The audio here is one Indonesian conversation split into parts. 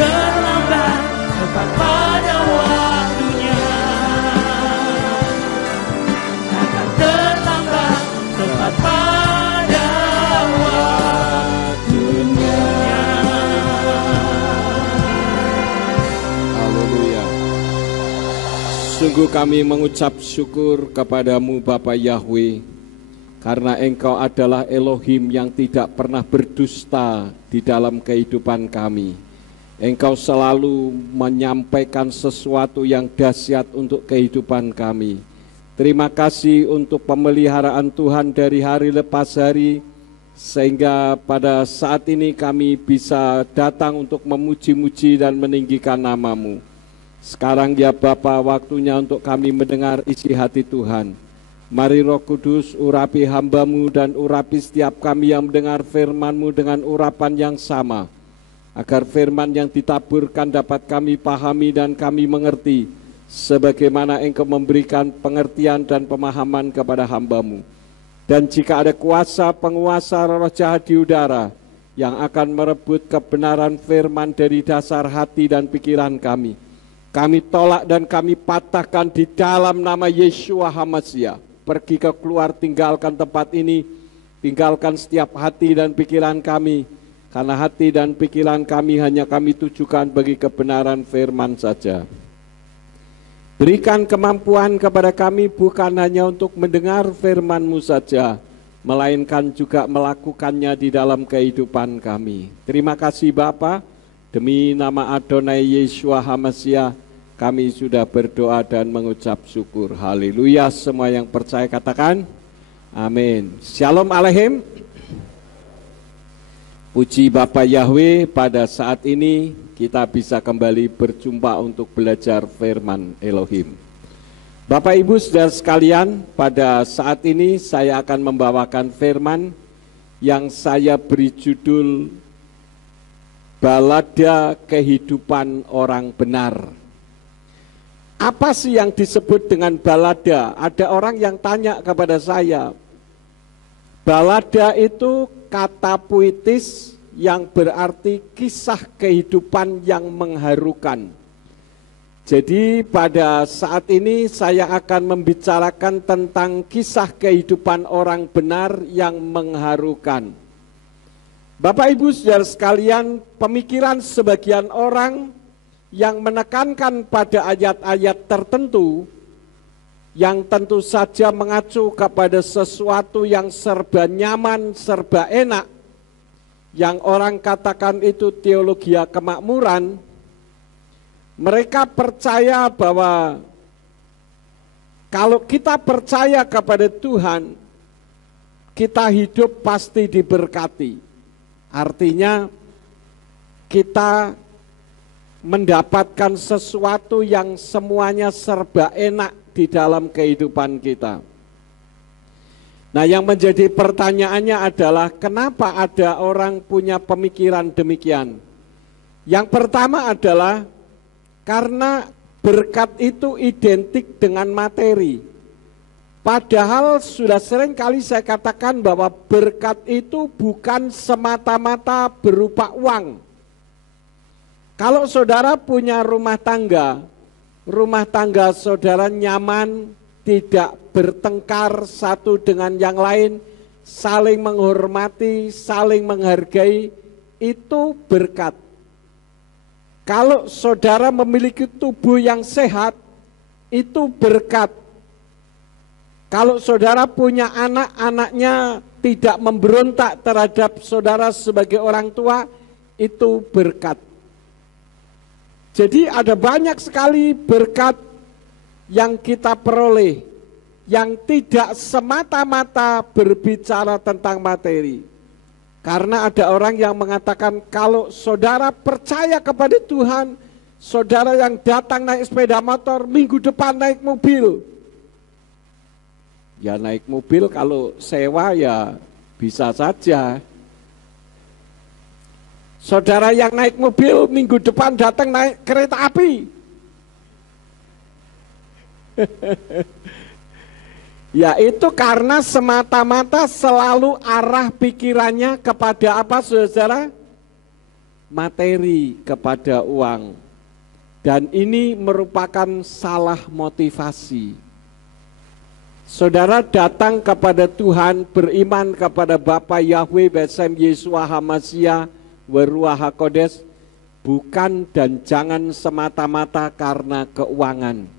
terlambat tepat pada waktunya. Takkan terlambat tepat pada waktunya. Haleluya. Sungguh kami mengucap syukur kepadamu Bapa Yahweh, karena Engkau adalah Elohim yang tidak pernah berdusta di dalam kehidupan kami. Engkau selalu menyampaikan sesuatu yang dahsyat untuk kehidupan kami. Terima kasih untuk pemeliharaan Tuhan dari hari lepas hari, sehingga pada saat ini kami bisa datang untuk memuji-muji dan meninggikan nama-Mu. Sekarang ya Bapa, waktunya untuk kami mendengar isi hati Tuhan. Mari Roh Kudus urapi hamba-Mu dan urapi setiap kami yang mendengar firman-Mu dengan urapan yang sama, agar firman yang ditaburkan dapat kami pahami dan kami mengerti, sebagaimana Engkau memberikan pengertian dan pemahaman kepada hamba-Mu. Dan jika ada kuasa penguasa roh jahat di udara yang akan merebut kebenaran firman dari dasar hati dan pikiran kami tolak dan kami patahkan di dalam nama Yeshua HaMashiach. Pergi ke keluar, tinggalkan tempat ini, tinggalkan setiap hati dan pikiran kami, karena hati dan pikiran kami hanya kami tujukan bagi kebenaran firman saja. Berikan kemampuan kepada kami bukan hanya untuk mendengar firman-Mu saja, melainkan juga melakukannya di dalam kehidupan kami. Terima kasih Bapa. Demi nama Adonai Yeshua HaMashiach, kami sudah berdoa dan mengucap syukur. Haleluya. Semua yang percaya katakan amin. Shalom Aleichem. Puji Bapa Yahweh, pada saat ini kita bisa kembali berjumpa untuk belajar firman Elohim. Bapak Ibu Saudara sekalian, pada saat ini saya akan membawakan firman yang saya beri judul Balada Kehidupan Orang Benar. Apa sih yang disebut dengan balada? Ada orang yang tanya kepada saya, balada itu kata puitis yang berarti kisah kehidupan yang mengharukan. Jadi pada saat ini saya akan membicarakan tentang kisah kehidupan orang benar yang mengharukan. Bapak Ibu Saudara sekalian, pemikiran sebagian orang yang menekankan pada ayat-ayat tertentu yang tentu saja mengacu kepada sesuatu yang serba nyaman, serba enak, yang orang katakan itu teologi kemakmuran. Mereka percaya bahwa kalau kita percaya kepada Tuhan, kita hidup pasti diberkati. Artinya kita mendapatkan sesuatu yang semuanya serba enak di dalam kehidupan kita. Nah, yang menjadi pertanyaannya adalah kenapa ada orang punya pemikiran demikian? Yang pertama adalah karena berkat itu identik dengan materi. Padahal sudah sering kali saya katakan bahwa berkat itu bukan semata-mata berupa uang. Kalau saudara punya rumah tangga saudara nyaman, tidak bertengkar satu dengan yang lain, saling menghormati, saling menghargai, itu berkat. Kalau saudara memiliki tubuh yang sehat, itu berkat. Kalau saudara punya anak-anaknya tidak memberontak terhadap saudara sebagai orang tua, itu berkat. Jadi ada banyak sekali berkat yang kita peroleh, yang tidak semata-mata berbicara tentang materi. Karena ada orang yang mengatakan kalau saudara percaya kepada Tuhan, saudara yang datang naik sepeda motor, minggu depan naik mobil. Ya naik mobil kalau sewa ya bisa saja. Saudara yang naik mobil minggu depan datang naik kereta api. Ya itu karena semata-mata selalu arah pikirannya kepada apa saudara? materi kepada uang. Dan ini merupakan salah motivasi. Saudara datang kepada Tuhan, beriman kepada Bapa Yahweh Besem Yesua Hamasia Waruah HaKodes, bukan dan jangan semata-mata karena keuangan,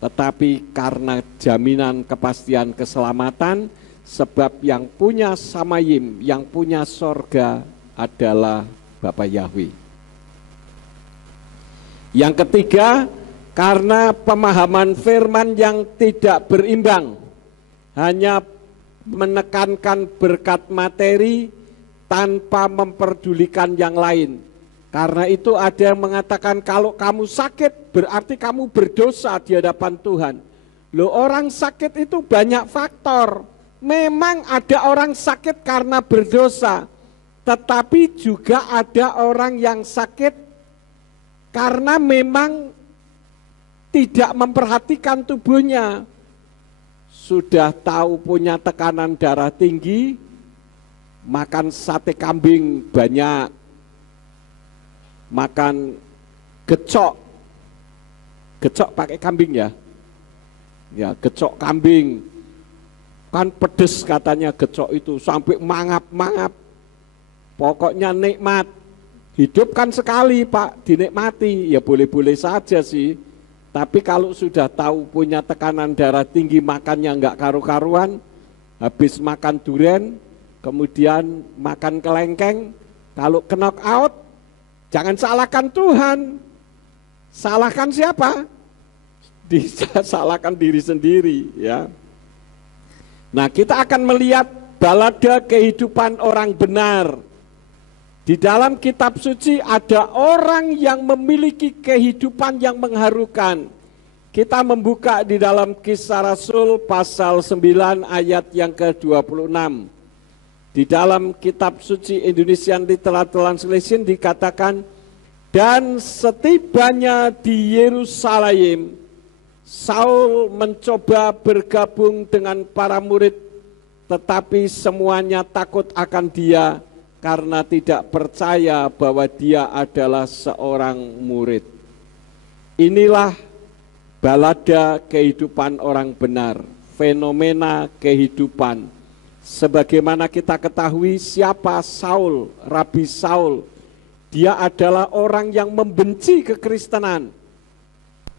tetapi karena jaminan kepastian keselamatan, sebab yang punya Samayim, yang punya sorga adalah Bapa Yahweh. Yang ketiga, karena pemahaman firman yang tidak berimbang, hanya menekankan berkat materi tanpa memperdulikan yang lain. Karena itu ada yang mengatakan kalau kamu sakit berarti kamu berdosa di hadapan Tuhan. Loh, orang sakit itu banyak faktor. Memang ada orang sakit karena berdosa, tetapi juga ada orang yang sakit karena memang tidak memperhatikan tubuhnya. Sudah tahu punya tekanan darah tinggi, makan sate kambing banyak, makan gecok pakai kambing ya, gecok kambing, kan pedes katanya gecok itu, sampai mangap-mangap, pokoknya nikmat. Hidup kan sekali Pak, dinikmati, ya boleh-boleh saja sih. Tapi kalau sudah tahu punya tekanan darah tinggi, makannya enggak karu-karuan, habis makan durian, kemudian makan kelengkeng, kalau knock out, jangan salahkan Tuhan. Salahkan siapa? Salahkan diri sendiri ya. Nah, kita akan melihat balada kehidupan orang benar. Di dalam kitab suci ada orang yang memiliki kehidupan yang mengharukan. Kita membuka di dalam Kisah Rasul pasal 9 ayat yang ke-26. Di dalam kitab suci Indonesian Literal Translation dikatakan, dan setibanya di Yerusalem, Saul mencoba bergabung dengan para murid, tetapi semuanya takut akan dia karena tidak percaya bahwa dia adalah seorang murid. Inilah balada kehidupan orang benar, fenomena kehidupan. Sebagaimana kita ketahui siapa Saul, Rabi Saul, dia adalah orang yang membenci kekristenan.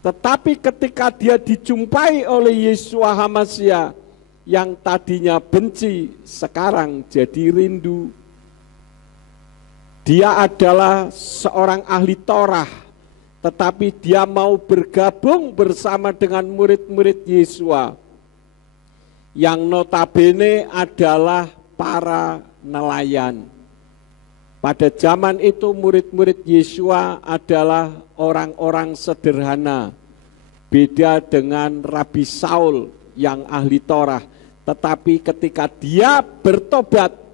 Tetapi ketika dia dijumpai oleh Yesua Hamasia, yang tadinya benci, sekarang jadi rindu. Dia adalah seorang ahli Torah, tetapi dia mau bergabung bersama dengan murid-murid Yesua, yang notabene adalah para nelayan. Pada zaman itu murid-murid Yesua adalah orang-orang sederhana, beda dengan Rabi Saul yang ahli Torah. Tetapi ketika dia bertobat,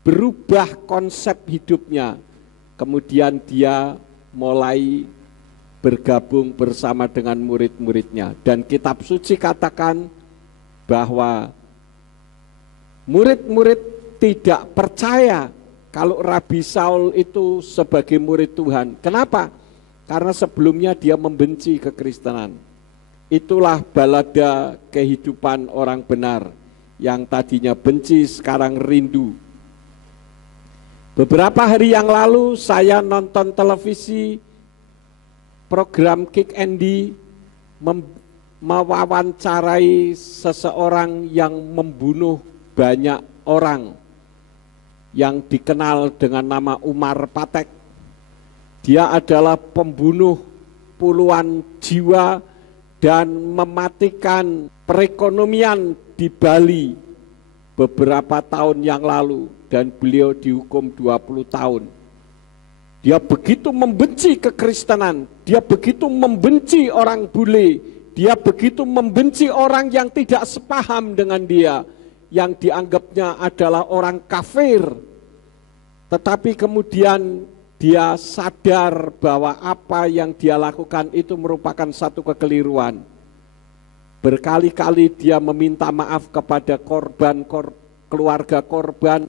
berubah konsep hidupnya, kemudian dia mulai bergabung bersama dengan murid-muridnya. Dan kitab suci katakan bahwa murid-murid tidak percaya kalau Rabi Saul itu sebagai murid Tuhan. Kenapa? Karena sebelumnya dia membenci kekristenan. Itulah balada kehidupan orang benar, yang tadinya benci sekarang rindu. Beberapa hari yang lalu saya nonton televisi program Kick Andy mewawancarai seseorang yang membunuh banyak orang, yang dikenal dengan nama Umar Patek. Dia adalah pembunuh puluhan jiwa dan mematikan perekonomian di Bali beberapa tahun yang lalu, dan beliau dihukum 20 tahun. Dia begitu membenci kekristenan, dia begitu membenci orang bule, dia begitu membenci orang yang tidak sepaham dengan dia, yang dianggapnya adalah orang kafir. Tetapi kemudian dia sadar bahwa apa yang dia lakukan itu merupakan satu kekeliruan. Berkali-kali dia meminta maaf kepada keluarga korban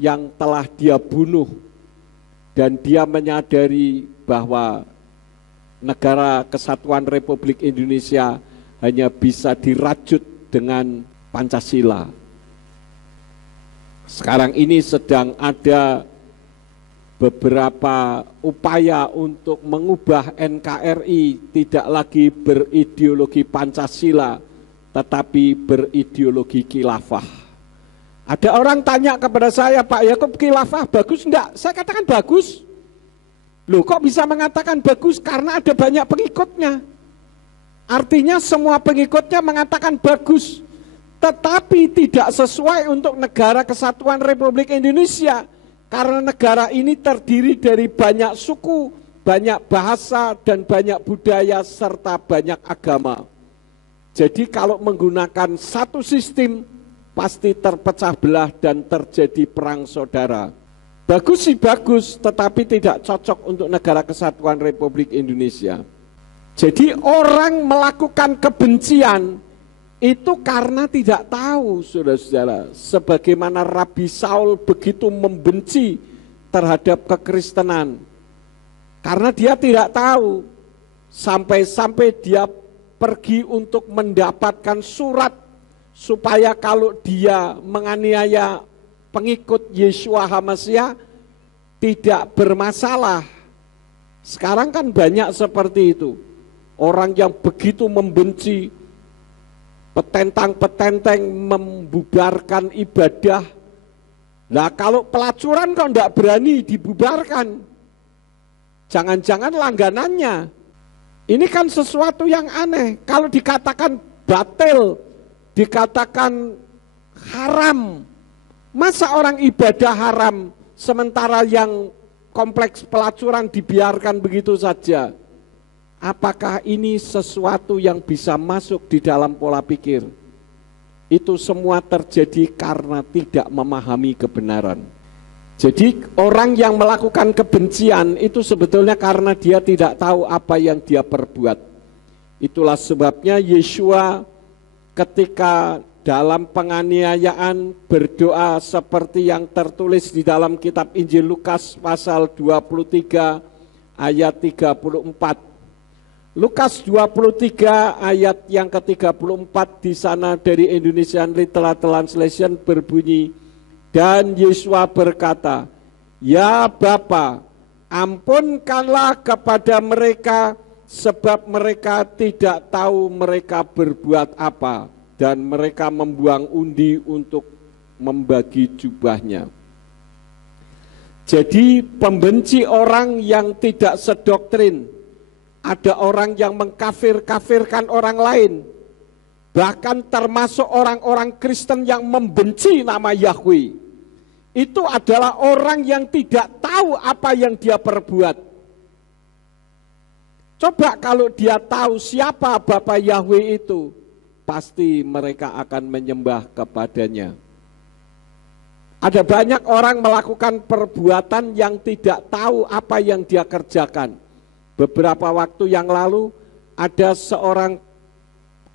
yang telah dia bunuh. dan dia menyadari bahwa negara kesatuan Republik Indonesia hanya bisa dirajut dengan Pancasila. Sekarang ini sedang ada beberapa upaya untuk mengubah NKRI tidak lagi berideologi Pancasila, tetapi berideologi khilafah. Ada orang tanya kepada saya, Pak Yakub, khilafah bagus enggak? Saya katakan bagus. Loh, kok bisa mengatakan bagus? Karena ada banyak pengikutnya. Artinya semua pengikutnya mengatakan bagus. Tetapi tidak sesuai untuk negara kesatuan Republik Indonesia. Karena negara ini terdiri dari banyak suku, banyak bahasa, dan banyak budaya, serta banyak agama. Jadi kalau menggunakan satu sistem, pasti terpecah belah dan terjadi perang saudara. Bagus sih bagus, tetapi tidak cocok untuk negara kesatuan Republik Indonesia. Jadi orang melakukan kebencian itu karena tidak tahu, saudara-saudara, sebagaimana Rabi Saul begitu membenci terhadap kekristenan. Karena dia tidak tahu, sampai-sampai dia pergi untuk mendapatkan surat supaya kalau dia menganiaya pengikut Yeshua HaMasiah tidak bermasalah. Sekarang kan banyak seperti itu. Orang yang begitu membenci, petentang-petenteng membubarkan ibadah. Nah kalau pelacuran kok tidak berani dibubarkan, jangan-jangan langganannya. Ini kan sesuatu yang aneh. Kalau dikatakan batil, dikatakan haram, masa orang ibadah haram sementara yang kompleks pelacuran dibiarkan begitu saja? Apakah ini sesuatu yang bisa masuk di dalam pola pikir? Itu semua terjadi karena tidak memahami kebenaran. Jadi orang yang melakukan kebencian itu sebetulnya karena dia tidak tahu apa yang dia perbuat. Itulah sebabnya Yeshua ketika dalam penganiayaan berdoa seperti yang tertulis di dalam kitab Injil Lukas pasal 23 ayat 34. Lukas 23 ayat yang ke-34 di sana dari Indonesian Literal Translation berbunyi, dan Yeshua berkata, "Ya Bapa, ampunkanlah kepada mereka sebab mereka tidak tahu mereka berbuat apa." Dan mereka membuang undi untuk membagi jubahnya. Jadi pembenci orang yang tidak sedoktrin. Ada orang yang mengkafir-kafirkan orang lain. Bahkan termasuk orang-orang Kristen yang membenci nama Yahweh. Itu adalah orang yang tidak tahu apa yang dia perbuat. Coba kalau dia tahu siapa Bapa Yahweh itu, pasti mereka akan menyembah kepadanya. Ada banyak orang melakukan perbuatan yang tidak tahu apa yang dia kerjakan. Beberapa waktu yang lalu ada seorang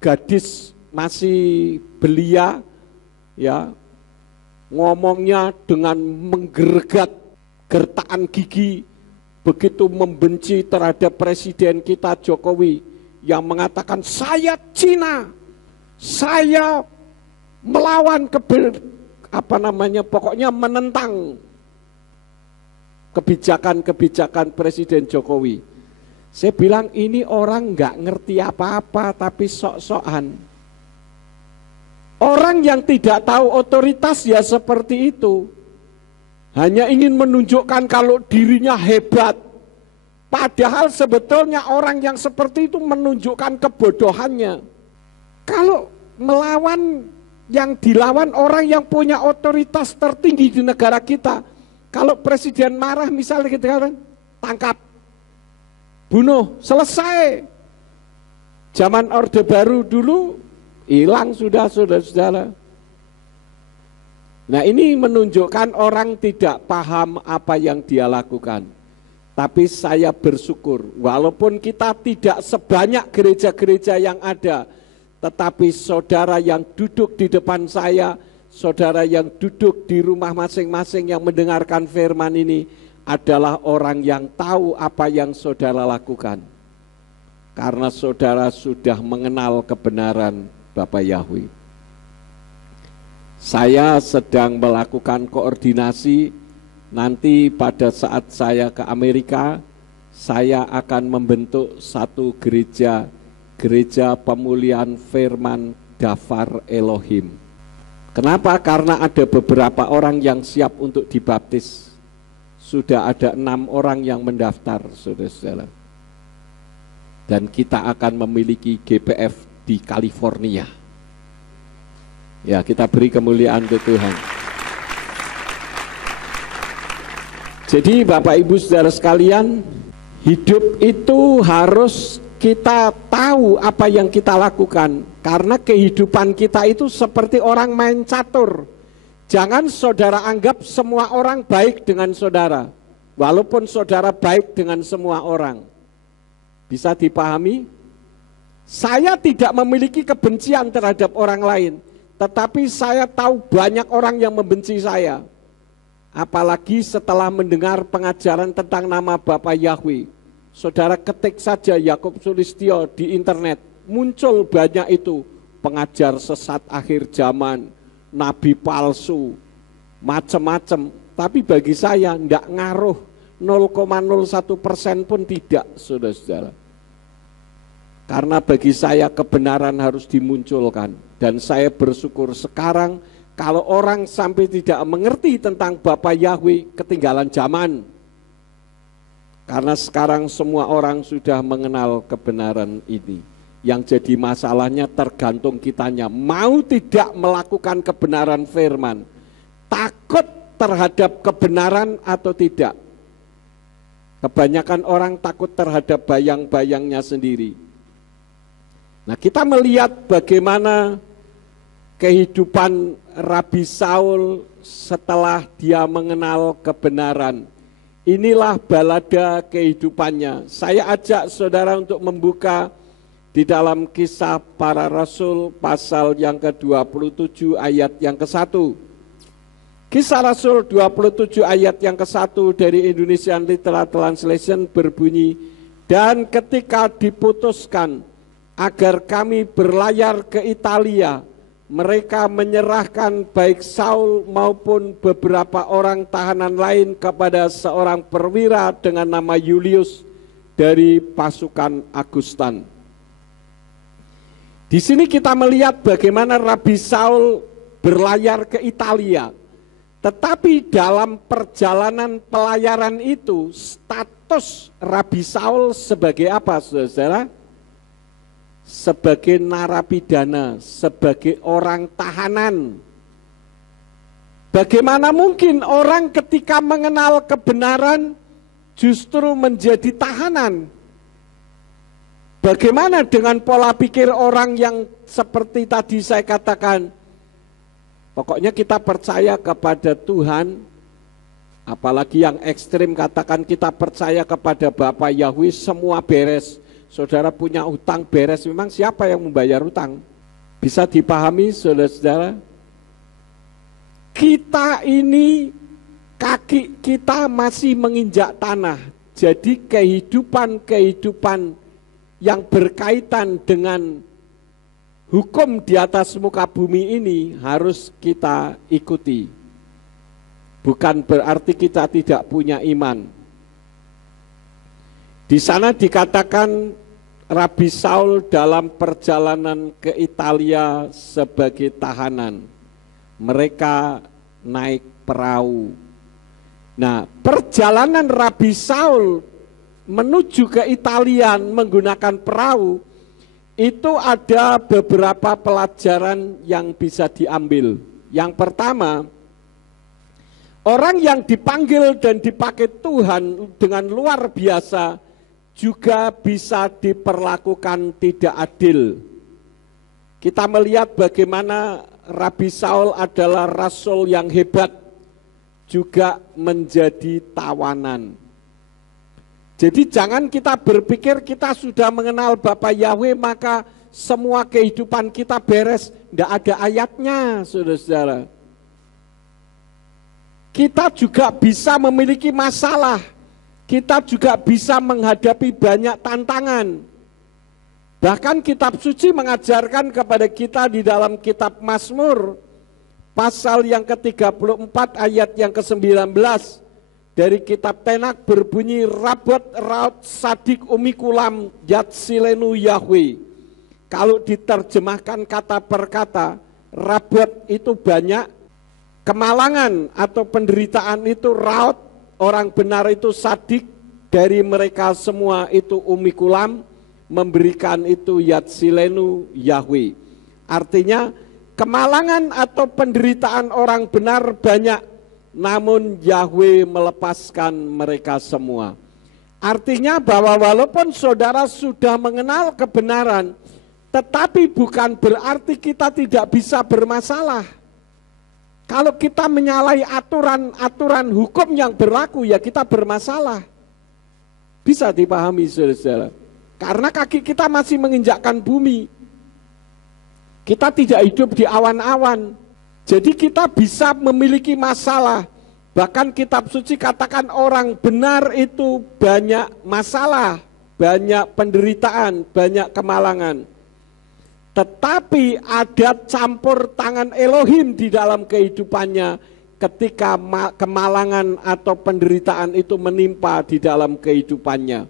gadis masih belia, ya, ngomongnya dengan menggergat gertakan gigi, begitu membenci terhadap Presiden kita Jokowi yang mengatakan saya Cina, saya melawan pokoknya menentang kebijakan-kebijakan Presiden Jokowi. Saya bilang ini orang nggak ngerti apa-apa tapi sok-sokan. Orang yang tidak tahu otoritas ya seperti itu. Hanya ingin menunjukkan kalau dirinya hebat. Padahal sebetulnya orang yang seperti itu menunjukkan kebodohannya. Kalau melawan yang dilawan orang yang punya otoritas tertinggi di negara kita. Kalau presiden marah misalnya kita katakan tangkap, bunuh, selesai. Zaman Orde Baru dulu hilang sudah saudara-saudara. Nah ini menunjukkan orang tidak paham apa yang dia lakukan. Tapi saya bersyukur walaupun kita tidak sebanyak gereja-gereja yang ada, tetapi saudara yang duduk di depan saya, saudara yang duduk di rumah masing-masing yang mendengarkan firman ini, adalah orang yang tahu apa yang saudara lakukan. Karena saudara sudah mengenal kebenaran Bapa Yahweh. Saya sedang melakukan koordinasi, nanti pada saat saya ke Amerika, saya akan membentuk satu gereja pemulihan firman Dafar Elohim. Kenapa? Karena ada beberapa orang yang siap untuk dibaptis. Sudah ada 6 orang yang mendaftar, saudara-saudara. Dan kita akan memiliki GPF di California. Ya, kita beri kemuliaan untuk Tuhan. Jadi Bapak Ibu Saudara sekalian, hidup itu harus kita tahu apa yang kita lakukan. Karena kehidupan kita itu seperti orang main catur. Jangan saudara anggap semua orang baik dengan saudara. Walaupun saudara baik dengan semua orang. Bisa dipahami? Saya tidak memiliki kebencian terhadap orang lain. Tetapi saya tahu banyak orang yang membenci saya. Apalagi setelah mendengar pengajaran tentang nama Bapa Yahweh. Saudara ketik saja Yakub Sulistyo di internet. Muncul banyak itu. Pengajar sesat akhir zaman. Nabi palsu. Macam-macam. Tapi bagi saya tidak ngaruh. 0,01% pun tidak, saudara-saudara. Karena bagi saya kebenaran harus dimunculkan. Dan saya bersyukur sekarang kalau orang sampai tidak mengerti tentang Bapa Yahweh, ketinggalan zaman. Karena sekarang semua orang sudah mengenal kebenaran ini. Yang jadi masalahnya tergantung kitanya. Mau tidak melakukan kebenaran firman. Takut terhadap kebenaran atau tidak. Kebanyakan orang takut terhadap bayang-bayangnya sendiri. Nah, kita melihat bagaimana kehidupan Rabi Saul setelah dia mengenal kebenaran. Inilah balada kehidupannya. Saya ajak saudara untuk membuka di dalam Kisah Para Rasul pasal yang ke-27 ayat yang ke-1. Kisah Rasul 27 ayat yang ke-1 dari Indonesian Literal Translation berbunyi, dan ketika diputuskan agar kami berlayar ke Italia, mereka menyerahkan baik Saul maupun beberapa orang tahanan lain kepada seorang perwira dengan nama Julius dari pasukan Agustan. Di sini kita melihat bagaimana Rabi Saul berlayar ke Italia. Tetapi dalam perjalanan pelayaran itu, status Rabi Saul sebagai apa, saudara? Sebagai narapidana, sebagai orang tahanan. Bagaimana mungkin orang ketika mengenal kebenaran justru menjadi tahanan? Bagaimana dengan pola pikir orang yang seperti tadi saya katakan, pokoknya kita percaya kepada Tuhan, apalagi yang ekstrim katakan kita percaya kepada Bapa Yahweh, semua beres. Saudara punya utang beres, memang siapa yang membayar utang? Bisa dipahami saudara-saudara? Kita ini, kaki kita masih menginjak tanah. Jadi kehidupan yang berkaitan dengan hukum di atas muka bumi ini harus kita ikuti. Bukan berarti kita tidak punya iman. Di sana dikatakan Rabi Saul dalam perjalanan ke Italia sebagai tahanan. Mereka naik perahu. Nah, perjalanan Rabi Saul menuju ke Italia menggunakan perahu, itu ada beberapa pelajaran yang bisa diambil. Yang pertama, orang yang dipanggil dan dipakai Tuhan dengan luar biasa juga bisa diperlakukan tidak adil. Kita melihat bagaimana Rabi Saul adalah rasul yang hebat, juga menjadi tawanan. Jadi jangan kita berpikir kita sudah mengenal Bapa Yahweh maka semua kehidupan kita beres. Tidak ada ayatnya, saudara-saudara. kita juga bisa memiliki masalah. Kita juga bisa menghadapi banyak tantangan. Bahkan kitab suci mengajarkan kepada kita di dalam kitab Mazmur, pasal yang ke-34 ayat yang ke-19, dari kitab Tenak berbunyi, Rabot raut sadik umikulam yat silenu Yahweh. Kalau diterjemahkan kata per kata, rabot itu banyak, kemalangan atau penderitaan itu raut, orang benar itu sadik, dari mereka semua itu umikulam, memberikan itu yat silenu Yahweh. Artinya kemalangan atau penderitaan orang benar banyak, namun Yahweh melepaskan mereka semua. Artinya bahwa walaupun saudara sudah mengenal kebenaran, tetapi bukan berarti kita tidak bisa bermasalah. Kalau kita menyalahi aturan-aturan hukum yang berlaku, ya kita bermasalah. Bisa dipahami saudara-saudara. Karena kaki kita masih menginjakkan bumi. Kita tidak hidup di awan-awan. Jadi kita bisa memiliki masalah. Bahkan kitab suci katakan orang benar itu banyak masalah, banyak penderitaan, banyak kemalangan. Tetapi ada campur tangan Elohim di dalam kehidupannya ketika kemalangan atau penderitaan itu menimpa di dalam kehidupannya.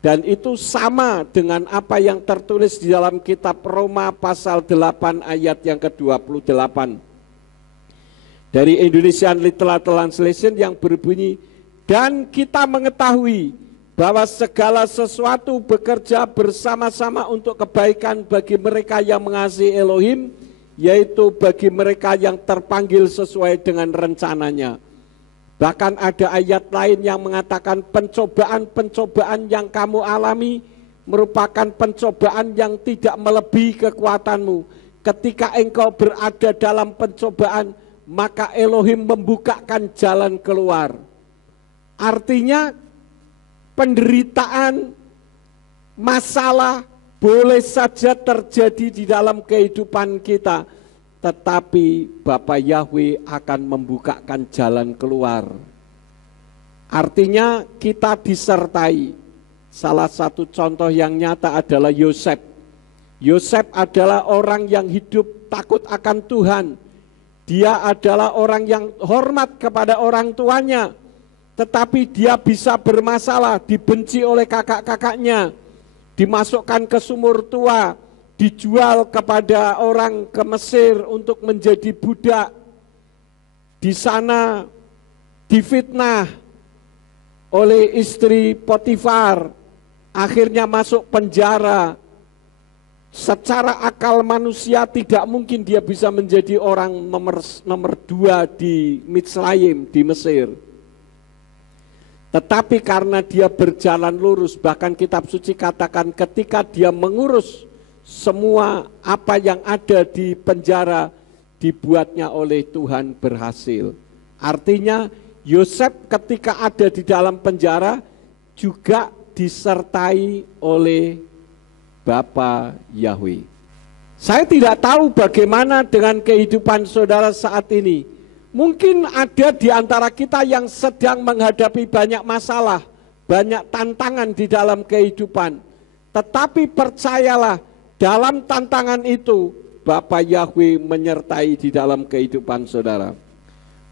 Dan itu sama dengan apa yang tertulis di dalam kitab Roma pasal 8 ayat yang ke-28. Dari Indonesian Literal Translation yang berbunyi, dan kita mengetahui bahwa segala sesuatu bekerja bersama-sama untuk kebaikan bagi mereka yang mengasihi Elohim, yaitu bagi mereka yang terpanggil sesuai dengan rencananya. Bahkan ada ayat lain yang mengatakan pencobaan-pencobaan yang kamu alami merupakan pencobaan yang tidak melebihi kekuatanmu. Ketika engkau berada dalam pencobaan, maka Elohim membukakan jalan keluar. Artinya penderitaan, masalah boleh saja terjadi di dalam kehidupan kita. Tetapi Bapa Yahweh akan membukakan jalan keluar. Artinya kita disertai. Salah satu contoh yang nyata adalah Yosef. Yosef adalah orang yang hidup takut akan Tuhan. Dia adalah orang yang hormat kepada orang tuanya. Tetapi dia bisa bermasalah, dibenci oleh kakak-kakaknya, dimasukkan ke sumur tua, dijual kepada orang ke Mesir untuk menjadi budak. Di sana difitnah oleh istri Potifar, akhirnya masuk penjara. Secara akal manusia tidak mungkin dia bisa menjadi orang nomor 2 di Mitsraim, di Mesir. Tetapi karena dia berjalan lurus, bahkan kitab suci katakan ketika dia mengurus semua apa yang ada di penjara, dibuatnya oleh Tuhan berhasil. Artinya Yosef ketika ada di dalam penjara juga disertai oleh Bapa Yahweh. Saya tidak tahu bagaimana dengan kehidupan saudara saat ini. Mungkin ada di antara kita yang sedang menghadapi banyak masalah, banyak tantangan di dalam kehidupan. Tetapi percayalah, dalam tantangan itu, Bapa Yahweh menyertai di dalam kehidupan saudara.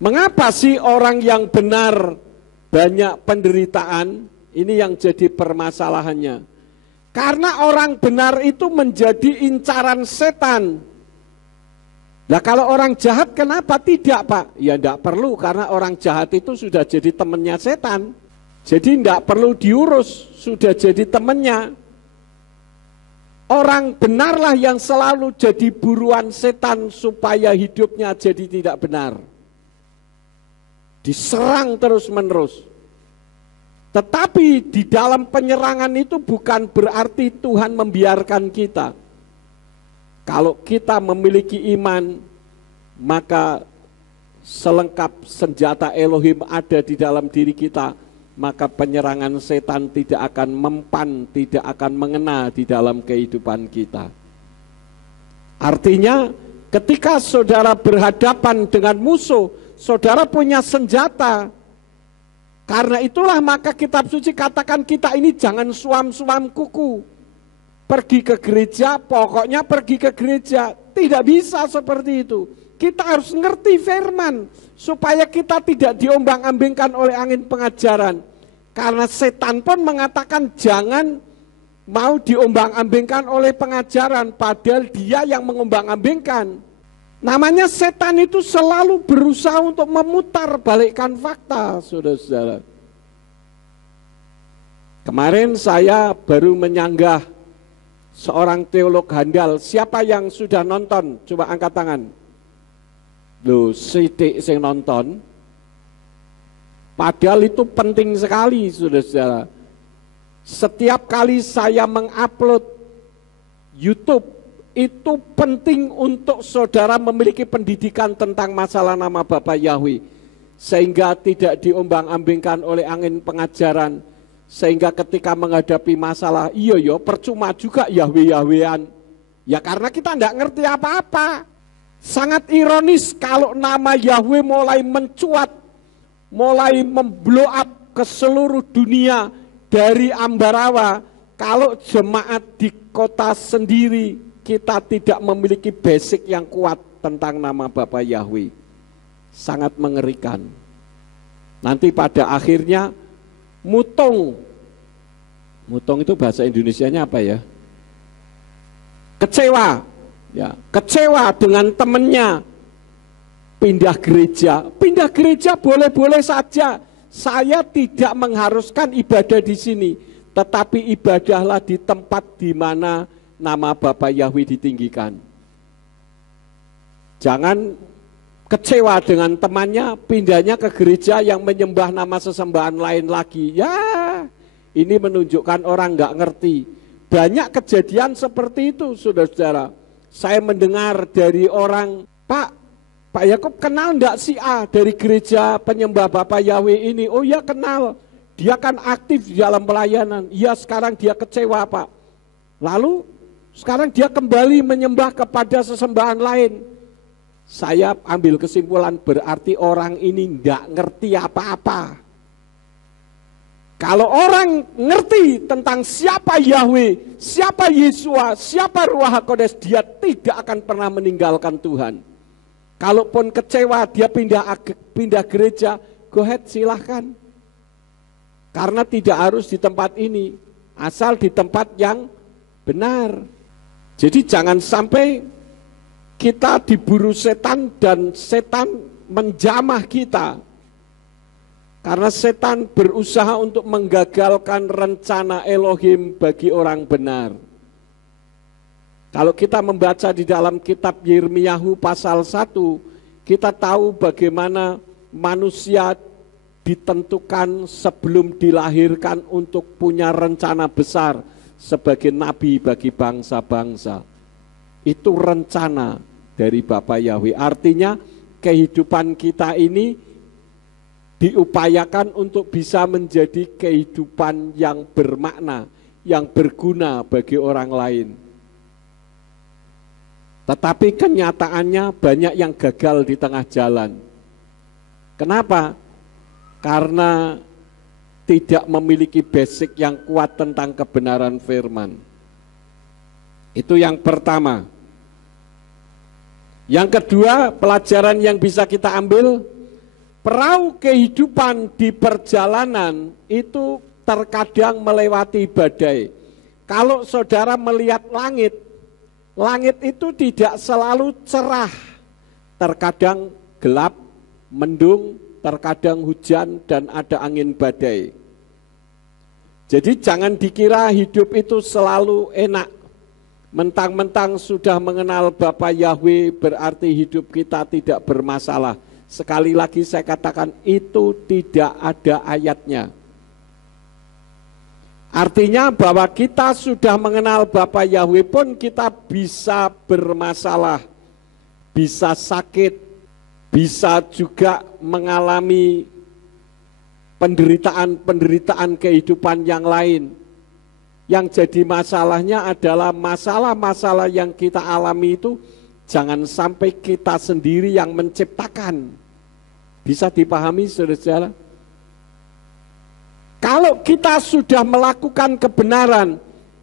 Mengapa sih orang yang benar banyak penderitaan? Ini yang jadi permasalahannya. Karena orang benar itu menjadi incaran setan. Nah kalau orang jahat kenapa tidak, Pak? Ya tidak perlu, karena orang jahat itu sudah jadi temannya setan. Jadi tidak perlu diurus, sudah jadi temannya. Orang benarlah yang selalu jadi buruan setan supaya hidupnya jadi tidak benar. Diserang terus-menerus. Tetapi di dalam penyerangan itu bukan berarti Tuhan membiarkan kita. Kalau kita memiliki iman, maka selengkap senjata Elohim ada di dalam diri kita, maka penyerangan setan tidak akan mempan, tidak akan mengena di dalam kehidupan kita. Artinya ketika saudara berhadapan dengan musuh, saudara punya senjata. Karena itulah maka kitab suci katakan kita ini jangan suam-suam kuku. Pergi ke gereja, pokoknya pergi ke gereja. Tidak bisa seperti itu. Kita harus ngerti firman, supaya kita tidak diombang-ambingkan oleh angin pengajaran. Karena setan pun mengatakan jangan mau diombang-ambingkan oleh pengajaran, padahal dia yang mengombang-ambingkan. Namanya setan itu selalu berusaha untuk memutar balikkan fakta, saudara-saudara. Kemarin saya baru menyanggah seorang teolog handal. Siapa yang sudah nonton? Coba angkat tangan. Loh, sidik sing nonton. Padahal itu penting sekali, saudara-saudara. Setiap kali saya mengupload YouTube, itu penting untuk saudara memiliki pendidikan tentang masalah nama Bapa Yahweh. Sehingga tidak diombang-ambingkan oleh angin pengajaran. Sehingga ketika menghadapi masalah, iya percuma juga Yahweh-Yahwean. Ya karena kita tidak ngerti apa-apa. Sangat ironis kalau nama Yahweh mulai mencuat, mulai memblow up ke seluruh dunia dari Ambarawa. Kalau jemaat di kota sendiri kita tidak memiliki basic yang kuat tentang nama Bapa Yahweh. Sangat mengerikan. Nanti pada akhirnya mutung. Mutung itu bahasa Indonesianya apa ya? Kecewa. Ya, kecewa dengan temannya, pindah gereja boleh-boleh saja. Saya tidak mengharuskan ibadah di sini, tetapi ibadahlah di tempat di mana nama Bapa Yahweh ditinggikan. Jangan kecewa dengan temannya, pindahnya ke gereja yang menyembah nama sesembahan lain lagi. Ya, ini menunjukkan orang nggak ngerti. Banyak kejadian seperti itu, saudara-saudara. Saya mendengar dari orang, Pak Yakub kenal enggak si A dari gereja penyembah Bapa Yahweh ini? Oh ya kenal, dia kan aktif di dalam pelayanan. Iya sekarang dia kecewa Pak. Lalu sekarang dia kembali menyembah kepada sesembahan lain. Saya ambil kesimpulan berarti orang ini enggak ngerti apa-apa. Kalau orang ngerti tentang siapa Yahweh, siapa Yesua, siapa Ruach HaKodes, dia tidak akan pernah meninggalkan Tuhan. Kalaupun kecewa dia pindah gereja, go ahead silahkan. Karena tidak harus di tempat ini, asal di tempat yang benar. Jadi jangan sampai kita diburu setan dan setan menjamah kita. Karena setan berusaha untuk menggagalkan rencana Elohim bagi orang benar. Kalau kita membaca di dalam kitab Yirmiyahu pasal 1, kita tahu bagaimana manusia ditentukan sebelum dilahirkan untuk punya rencana besar sebagai nabi bagi bangsa-bangsa. Itu rencana dari Bapa Yahweh. Artinya kehidupan kita ini diupayakan untuk bisa menjadi kehidupan yang bermakna, yang berguna bagi orang lain. Tetapi kenyataannya banyak yang gagal di tengah jalan. Kenapa? Karena tidak memiliki basic yang kuat tentang kebenaran firman. Itu yang pertama. Yang kedua, pelajaran yang bisa kita ambil, perahu kehidupan di perjalanan itu terkadang melewati badai. Kalau saudara melihat langit, langit itu tidak selalu cerah. Terkadang gelap, mendung, terkadang hujan dan ada angin badai. Jadi jangan dikira hidup itu selalu enak. Mentang-mentang sudah mengenal Bapa Yahweh berarti hidup kita tidak bermasalah. Sekali lagi saya katakan itu tidak ada ayatnya. Artinya bahwa kita sudah mengenal Bapa Yahweh pun kita bisa bermasalah, bisa sakit, bisa juga mengalami penderitaan-penderitaan kehidupan yang lain. Yang jadi masalahnya adalah masalah-masalah yang kita alami itu jangan sampai kita sendiri yang menciptakan. Bisa dipahami saudara-saudara? Kalau kita sudah melakukan kebenaran,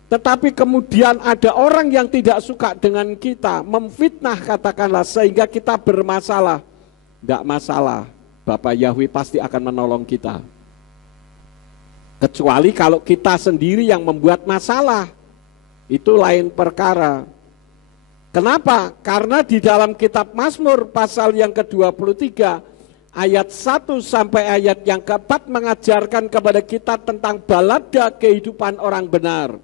tetapi kemudian ada orang yang tidak suka dengan kita, memfitnah katakanlah, sehingga kita bermasalah. Tidak masalah, Bapak Yahweh pasti akan menolong kita. Kecuali kalau kita sendiri yang membuat masalah, itu lain perkara. Kenapa? Karena di dalam kitab Mazmur pasal yang ke-23, ayat 1 sampai ayat yang ke-4 mengajarkan kepada kita tentang balada kehidupan orang benar.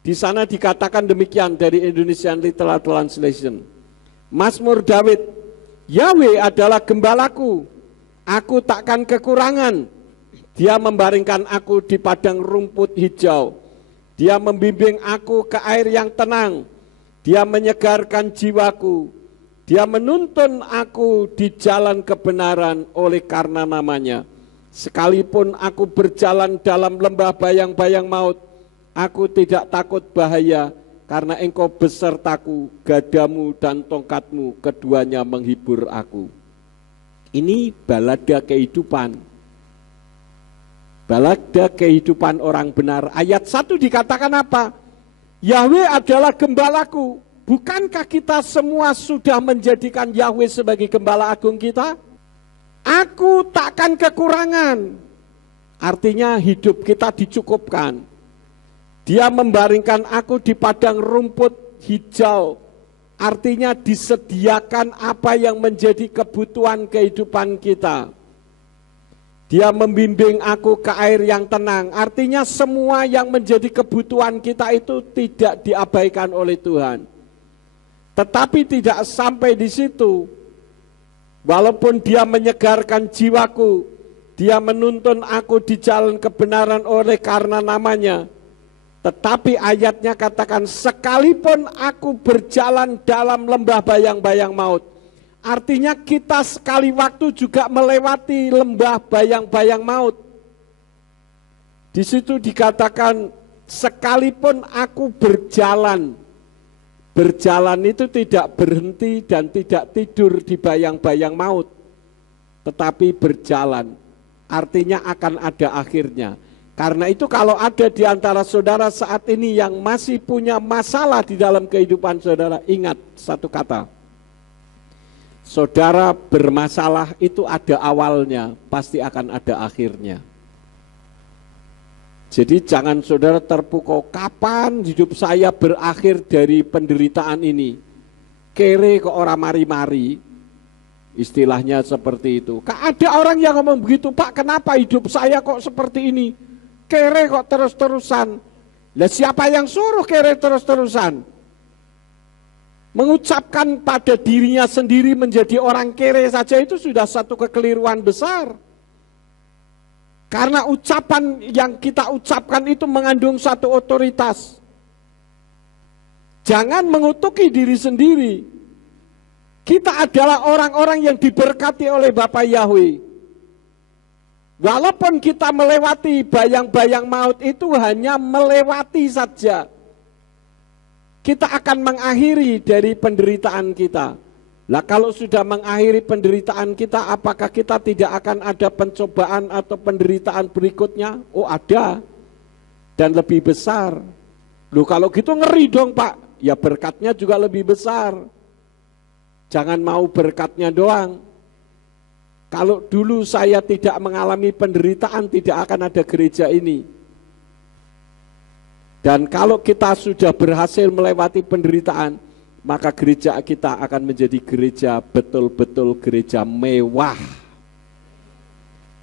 Di sana dikatakan demikian dari Indonesian Literal Translation. Mazmur Daud, Yahweh adalah gembalaku, aku takkan kekurangan. Dia membaringkan aku di padang rumput hijau. Dia membimbing aku ke air yang tenang. Dia menyegarkan jiwaku. Dia menuntun aku di jalan kebenaran oleh karena namanya. Sekalipun aku berjalan dalam lembah bayang-bayang maut, aku tidak takut bahaya, karena engkau besertaku, gadamu dan tongkatmu, keduanya menghibur aku. Ini balada kehidupan. Balada kehidupan orang benar. Ayat 1 dikatakan apa? Yahweh adalah gembalaku. Bukankah kita semua sudah menjadikan Yahweh sebagai gembala agung kita? Aku takkan kekurangan. Artinya hidup kita dicukupkan. Dia membaringkan aku di padang rumput hijau. Artinya disediakan apa yang menjadi kebutuhan kehidupan kita. Dia membimbing aku ke air yang tenang. Artinya semua yang menjadi kebutuhan kita itu tidak diabaikan oleh Tuhan. Tetapi tidak sampai di situ. Walaupun dia menyegarkan jiwaku, dia menuntun aku di jalan kebenaran oleh karena namanya. Tetapi ayatnya katakan, sekalipun aku berjalan dalam lembah bayang-bayang maut. Artinya kita sekali waktu juga melewati lembah bayang-bayang maut. Di situ dikatakan, sekalipun aku berjalan. Berjalan itu tidak berhenti dan tidak tidur di bayang-bayang maut. Tetapi berjalan, artinya akan ada akhirnya. Karena itu kalau ada di antara saudara saat ini yang masih punya masalah di dalam kehidupan saudara, ingat satu kata. Saudara bermasalah itu ada awalnya, pasti akan ada akhirnya. Jadi jangan saudara terpukau, kapan hidup saya berakhir dari penderitaan ini? Kere kok orang mari-mari, istilahnya seperti itu. Ada orang yang ngomong begitu, Pak, kenapa hidup saya kok seperti ini? Kere kok terus-terusan. Lah siapa yang suruh kere terus-terusan? Mengucapkan pada dirinya sendiri menjadi orang kere saja itu sudah satu kekeliruan besar. Karena ucapan yang kita ucapkan itu mengandung satu otoritas. Jangan mengutuki diri sendiri. Kita adalah orang-orang yang diberkati oleh Bapa Yahweh. Walaupun kita melewati bayang-bayang maut itu hanya melewati saja. Kita akan mengakhiri dari penderitaan kita. Lah kalau sudah mengakhiri penderitaan kita, apakah kita tidak akan ada pencobaan atau penderitaan berikutnya? Oh ada, dan lebih besar. Loh kalau gitu ngeri dong Pak, ya berkatnya juga lebih besar. Jangan mau berkatnya doang. Kalau dulu saya tidak mengalami penderitaan, tidak akan ada gereja ini. Dan kalau kita sudah berhasil melewati penderitaan, maka gereja kita akan menjadi gereja betul-betul gereja mewah.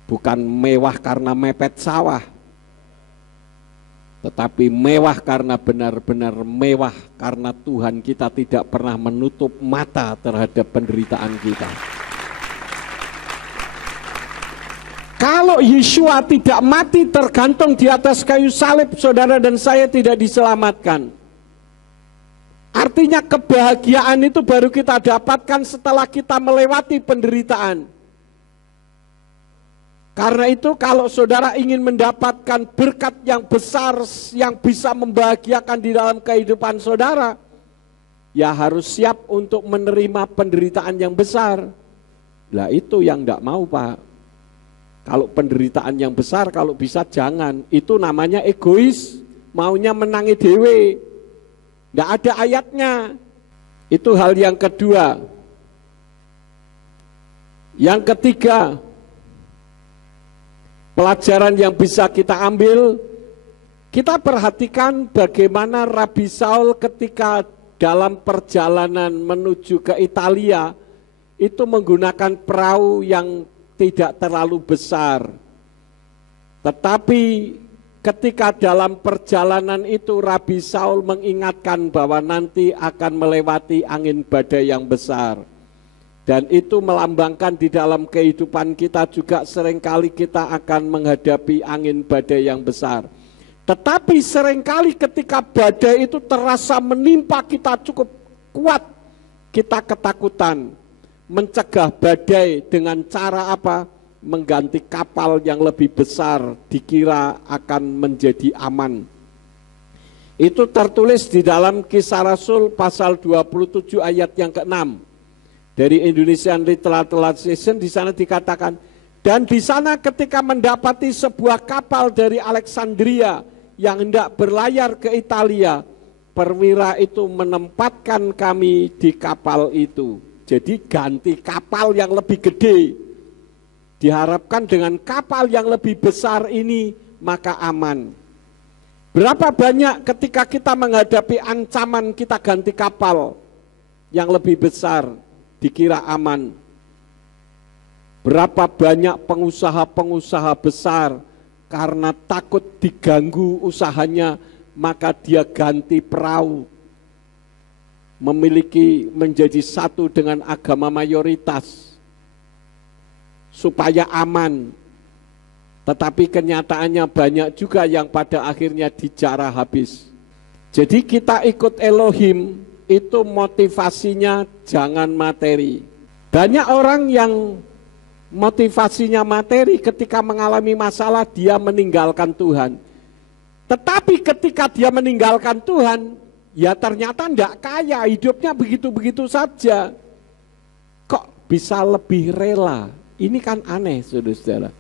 Bukan mewah karena mepet sawah, tetapi mewah karena benar-benar mewah karena Tuhan kita tidak pernah menutup mata terhadap penderitaan kita. Kalau Yeshua tidak mati tergantung di atas kayu salib, saudara dan saya tidak diselamatkan. Artinya kebahagiaan itu baru kita dapatkan setelah kita melewati penderitaan. Karena itu kalau saudara ingin mendapatkan berkat yang besar yang bisa membahagiakan di dalam kehidupan saudara, ya harus siap untuk menerima penderitaan yang besar. Lah itu yang enggak mau, Pak. Kalau penderitaan yang besar, kalau bisa jangan. Itu namanya egois, maunya menangi dewe. Enggak ada ayatnya. Itu hal yang kedua. Yang ketiga, pelajaran yang bisa kita ambil, kita perhatikan bagaimana Rabi Saul ketika dalam perjalanan menuju ke Italia itu menggunakan perahu yang tidak terlalu besar. Tetapi ketika dalam perjalanan itu Rabi Saul mengingatkan bahwa nanti akan melewati angin badai yang besar. Dan itu melambangkan di dalam kehidupan kita juga seringkali kita akan menghadapi angin badai yang besar. Tetapi seringkali ketika badai itu terasa menimpa kita cukup kuat, kita ketakutan. Mencegah badai dengan cara apa? Mengganti kapal yang lebih besar, dikira akan menjadi aman. Itu tertulis di dalam Kisah Rasul pasal 27 ayat yang ke-6. Dari Indonesian Literal Translation di sana dikatakan, dan di sana ketika mendapati sebuah kapal dari Alexandria yang hendak berlayar ke Italia, perwira itu menempatkan kami di kapal itu. Jadi ganti kapal yang lebih gede. Diharapkan dengan kapal yang lebih besar ini maka aman. Berapa banyak ketika kita menghadapi ancaman kita ganti kapal yang lebih besar, dikira aman. Berapa banyak pengusaha-pengusaha besar karena takut diganggu usahanya, maka dia ganti perahu. Memiliki menjadi satu dengan agama mayoritas supaya aman. Tetapi kenyataannya banyak juga yang pada akhirnya dijarah habis. Jadi kita ikut Elohim itu motivasinya jangan materi. Banyak orang yang motivasinya materi ketika mengalami masalah dia meninggalkan Tuhan. Tetapi ketika dia meninggalkan Tuhan, ya ternyata tidak kaya, hidupnya begitu-begitu saja. Kok bisa lebih rela? Ini kan aneh, saudara-saudara.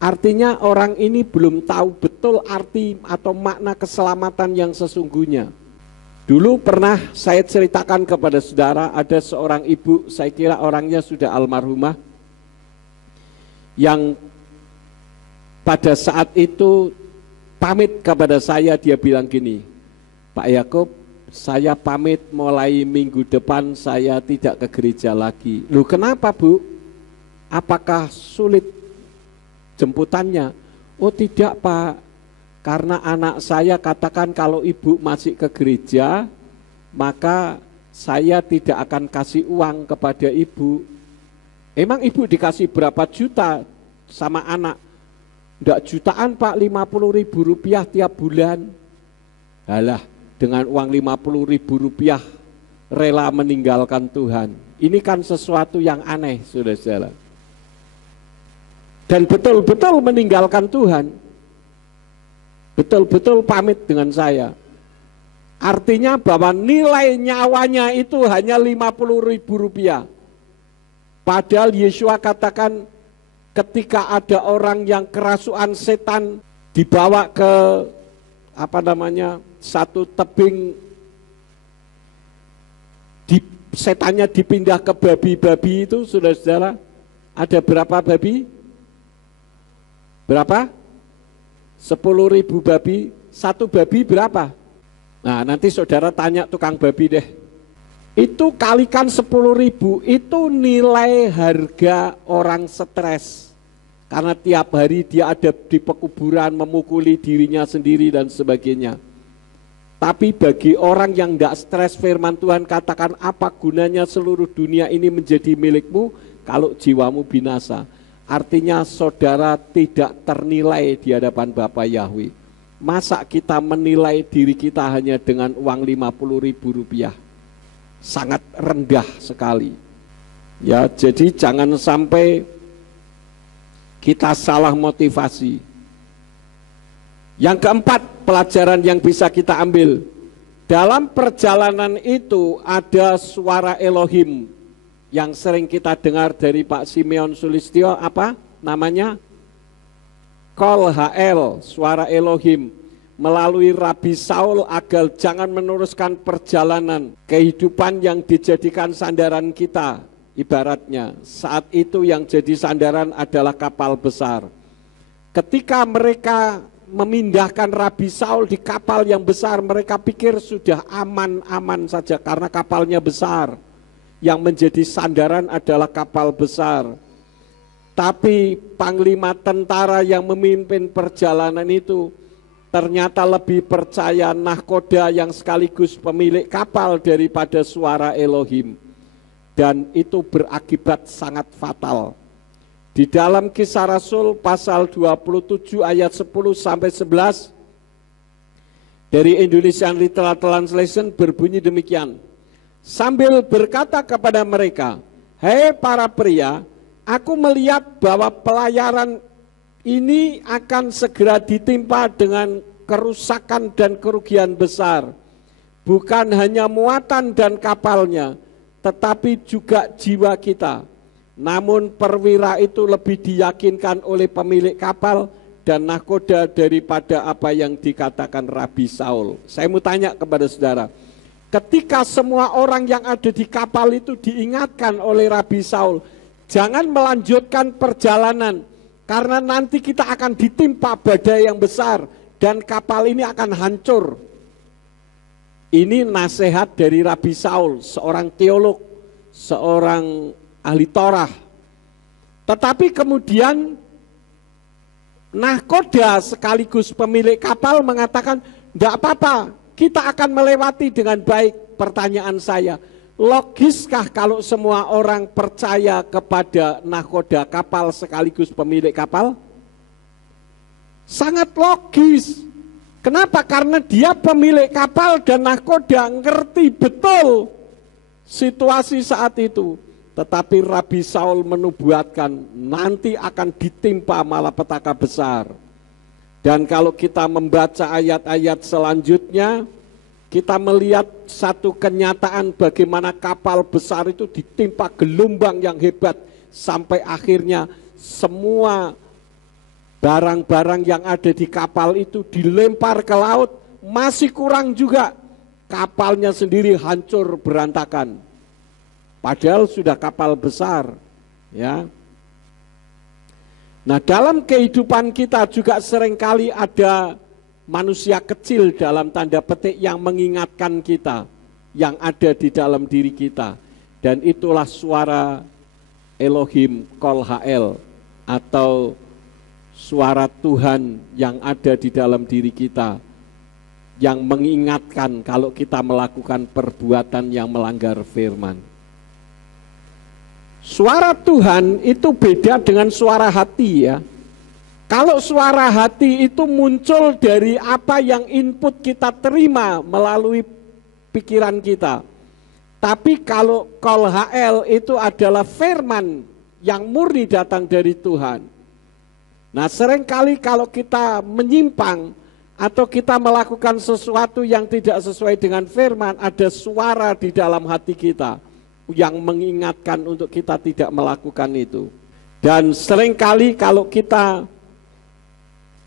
Artinya orang ini belum tahu betul arti atau makna keselamatan yang sesungguhnya. Dulu pernah saya ceritakan kepada saudara, ada seorang ibu, saya kira orangnya sudah almarhumah, yang pada saat itu pamit kepada saya, dia bilang gini, Pak Yakub, saya pamit mulai minggu depan saya tidak ke gereja lagi. Loh kenapa Bu? Apakah sulit jemputannya? Oh tidak Pak, karena anak saya katakan kalau ibu masih ke gereja, maka saya tidak akan kasih uang kepada ibu. Emang ibu dikasih berapa juta sama anak? Enggak jutaan Pak, 50.000 rupiah tiap bulan. Halah, dengan uang 50.000 rupiah rela meninggalkan Tuhan. Ini kan sesuatu yang aneh, saudara-saudara. Dan betul-betul meninggalkan Tuhan. Betul-betul pamit dengan saya. Artinya bahwa nilai nyawanya itu hanya 50.000 rupiah. Padahal Yesua katakan ketika ada orang yang kerasukan setan dibawa ke satu tebing, setannya dipindah ke babi-babi itu, saudara-saudara, ada berapa babi? Berapa? 10.000 babi, satu babi berapa? Nah nanti saudara tanya tukang babi deh. Itu kalikan 10.000, itu nilai harga orang stres. Karena tiap hari dia ada di pekuburan memukuli dirinya sendiri dan sebagainya. Tapi bagi orang yang tidak stres, firman Tuhan katakan apa gunanya seluruh dunia ini menjadi milikmu kalau jiwamu binasa. Artinya saudara tidak ternilai di hadapan Bapa Yahweh. Masa kita menilai diri kita hanya dengan uang 50.000 rupiah? Sangat rendah sekali. Ya, jadi jangan sampai kita salah motivasi. Yang keempat, pelajaran yang bisa kita ambil. Dalam perjalanan itu ada suara Elohim. yang sering kita dengar dari Pak Simeon Sulistyo, apa namanya? Kol HL, suara Elohim, melalui Rabi Saul agar jangan meneruskan perjalanan kehidupan yang dijadikan sandaran kita. Ibaratnya saat itu yang jadi sandaran adalah kapal besar. Ketika mereka memindahkan Rabi Saul di kapal yang besar, mereka pikir sudah aman-aman saja karena kapalnya besar. Yang menjadi sandaran adalah kapal besar. Tapi panglima tentara yang memimpin perjalanan itu ternyata lebih percaya nahkoda yang sekaligus pemilik kapal daripada suara Elohim. Dan itu berakibat sangat fatal. Di dalam Kisah Rasul pasal 27 ayat 10 sampai 11 dari Indonesian Literal Translation berbunyi demikian. Sambil berkata kepada mereka, "Hei para pria, aku melihat bahwa pelayaran ini akan segera ditimpa dengan kerusakan dan kerugian besar. Bukan hanya muatan dan kapalnya, tetapi juga jiwa kita. Namun perwira itu lebih diyakinkan oleh pemilik kapal dan nahkoda daripada apa yang dikatakan Rabi Saul." Saya mau tanya kepada saudara, ketika semua orang yang ada di kapal itu diingatkan oleh Rabi Saul, jangan melanjutkan perjalanan, karena nanti kita akan ditimpa badai yang besar dan kapal ini akan hancur. Ini nasihat dari Rabi Saul, seorang teolog, seorang ahli Torah. Tetapi kemudian nahkoda sekaligus pemilik kapal mengatakan, tidak apa-apa, kita akan melewati dengan baik. Pertanyaan saya, logiskah kalau semua orang percaya kepada nahkoda kapal sekaligus pemilik kapal? Sangat logis. Kenapa? Karena dia pemilik kapal dan nahkoda ngerti betul situasi saat itu. Tetapi Rabi Saul menubuatkan nanti akan ditimpa malapetaka besar. Dan kalau kita membaca ayat-ayat selanjutnya, kita melihat satu kenyataan bagaimana kapal besar itu ditimpa gelombang yang hebat. Sampai akhirnya semua barang-barang yang ada di kapal itu dilempar ke laut, masih kurang juga. Kapalnya sendiri hancur berantakan. Padahal sudah kapal besar, ya. Nah, dalam kehidupan kita juga seringkali ada manusia kecil dalam tanda petik yang mengingatkan kita, yang ada di dalam diri kita. Dan itulah suara Elohim Kol HL, atau suara Tuhan yang ada di dalam diri kita, yang mengingatkan kalau kita melakukan perbuatan yang melanggar firman. Suara Tuhan itu beda dengan suara hati, ya. Kalau suara hati itu muncul dari apa yang input kita terima melalui pikiran kita. Tapi kalau Kol HL itu adalah firman yang murni datang dari Tuhan. Nah, seringkali kalau kita menyimpang atau kita melakukan sesuatu yang tidak sesuai dengan firman, ada suara di dalam hati kita yang mengingatkan untuk kita tidak melakukan itu. Dan seringkali kalau kita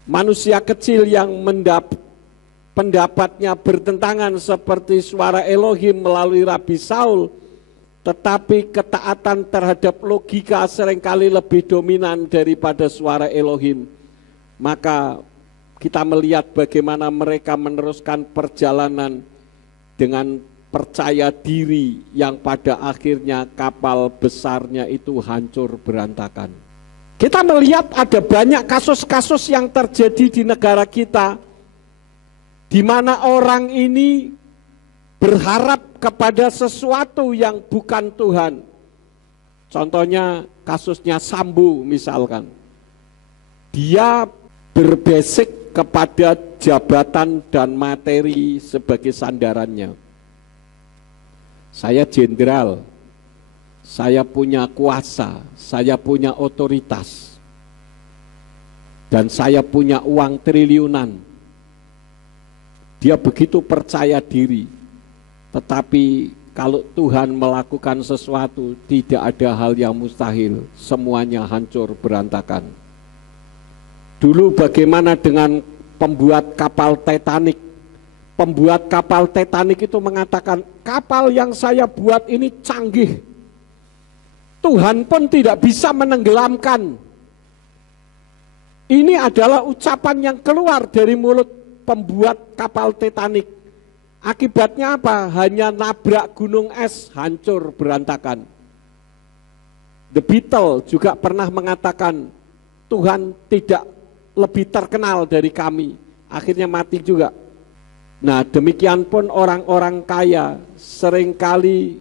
manusia kecil yang pendapatnya bertentangan seperti suara Elohim melalui Rabi Saul, tetapi ketaatan terhadap logika seringkali lebih dominan daripada suara Elohim, maka kita melihat bagaimana mereka meneruskan perjalanan dengan percaya diri yang pada akhirnya kapal besarnya itu hancur berantakan. Kita melihat ada banyak kasus-kasus yang terjadi di negara kita, di mana orang ini berharap kepada sesuatu yang bukan Tuhan. Contohnya kasusnya Sambo misalkan. Dia berbasik kepada jabatan dan materi sebagai sandarannya. Saya jenderal, saya punya kuasa, saya punya otoritas, dan saya punya uang triliunan. Dia begitu percaya diri, tetapi kalau Tuhan melakukan sesuatu, tidak ada hal yang mustahil, semuanya hancur berantakan. Dulu bagaimana dengan pembuat kapal Titanic? Pembuat kapal Titanic itu mengatakan, kapal yang saya buat ini canggih, Tuhan pun tidak bisa menenggelamkan. Ini adalah ucapan yang keluar dari mulut pembuat kapal Titanic. Akibatnya apa? Hanya nabrak gunung es, hancur berantakan. The Beatles juga pernah mengatakan, Tuhan tidak lebih terkenal dari kami. Akhirnya mati juga. Nah, demikian pun orang-orang kaya seringkali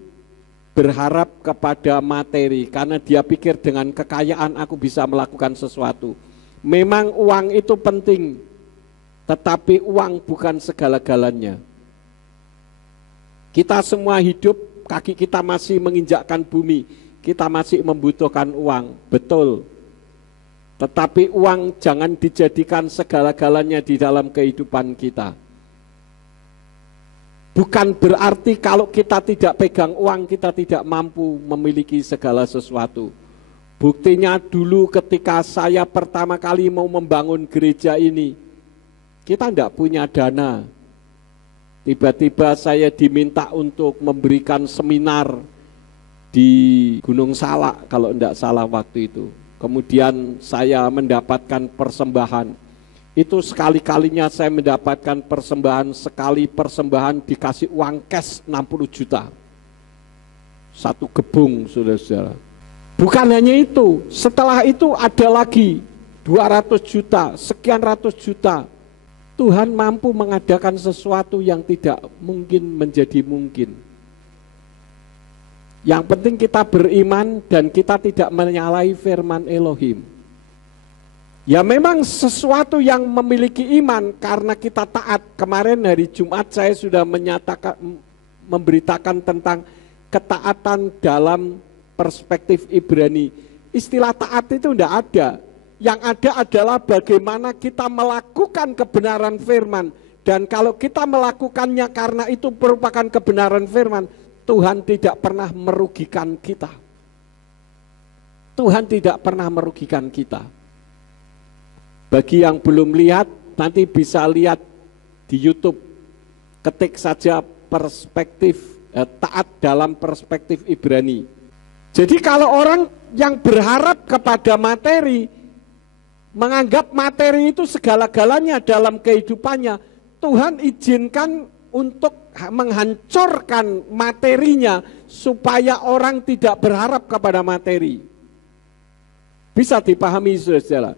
berharap kepada materi, karena dia pikir dengan kekayaan aku bisa melakukan sesuatu. Memang uang itu penting, tetapi uang bukan segala-galanya. Kita semua hidup, kaki kita masih menginjakkan bumi, kita masih membutuhkan uang, betul. Tetapi uang jangan dijadikan segala-galanya di dalam kehidupan kita. Bukan berarti kalau kita tidak pegang uang, kita tidak mampu memiliki segala sesuatu. Buktinya dulu ketika saya pertama kali mau membangun gereja ini, kita tidak punya dana. Tiba-tiba saya diminta untuk memberikan seminar di Gunung Salak kalau tidak salah waktu itu. Kemudian saya mendapatkan persembahan. Itu sekali-kalinya saya mendapatkan persembahan, sekali persembahan dikasih uang cash 60 juta. Satu gebung, saudara-saudara. Bukan hanya itu, setelah itu ada lagi 200 juta, sekian ratus juta. Tuhan mampu mengadakan sesuatu yang tidak mungkin menjadi mungkin. Yang penting kita beriman dan kita tidak menyalahi firman Elohim. Ya memang sesuatu yang memiliki iman karena kita taat. Kemarin hari Jumat saya sudah memberitakan tentang ketaatan dalam perspektif Ibrani. Istilah taat itu tidak ada. Yang ada adalah bagaimana kita melakukan kebenaran firman. Dan kalau kita melakukannya karena itu merupakan kebenaran firman, Tuhan tidak pernah merugikan kita. Tuhan tidak pernah merugikan kita. Bagi yang belum lihat, nanti bisa lihat di YouTube. Ketik saja perspektif, taat dalam perspektif Ibrani. Jadi kalau orang yang berharap kepada materi, menganggap materi itu segala-galanya dalam kehidupannya, Tuhan izinkan untuk menghancurkan materinya supaya orang tidak berharap kepada materi. Bisa dipahami saudara?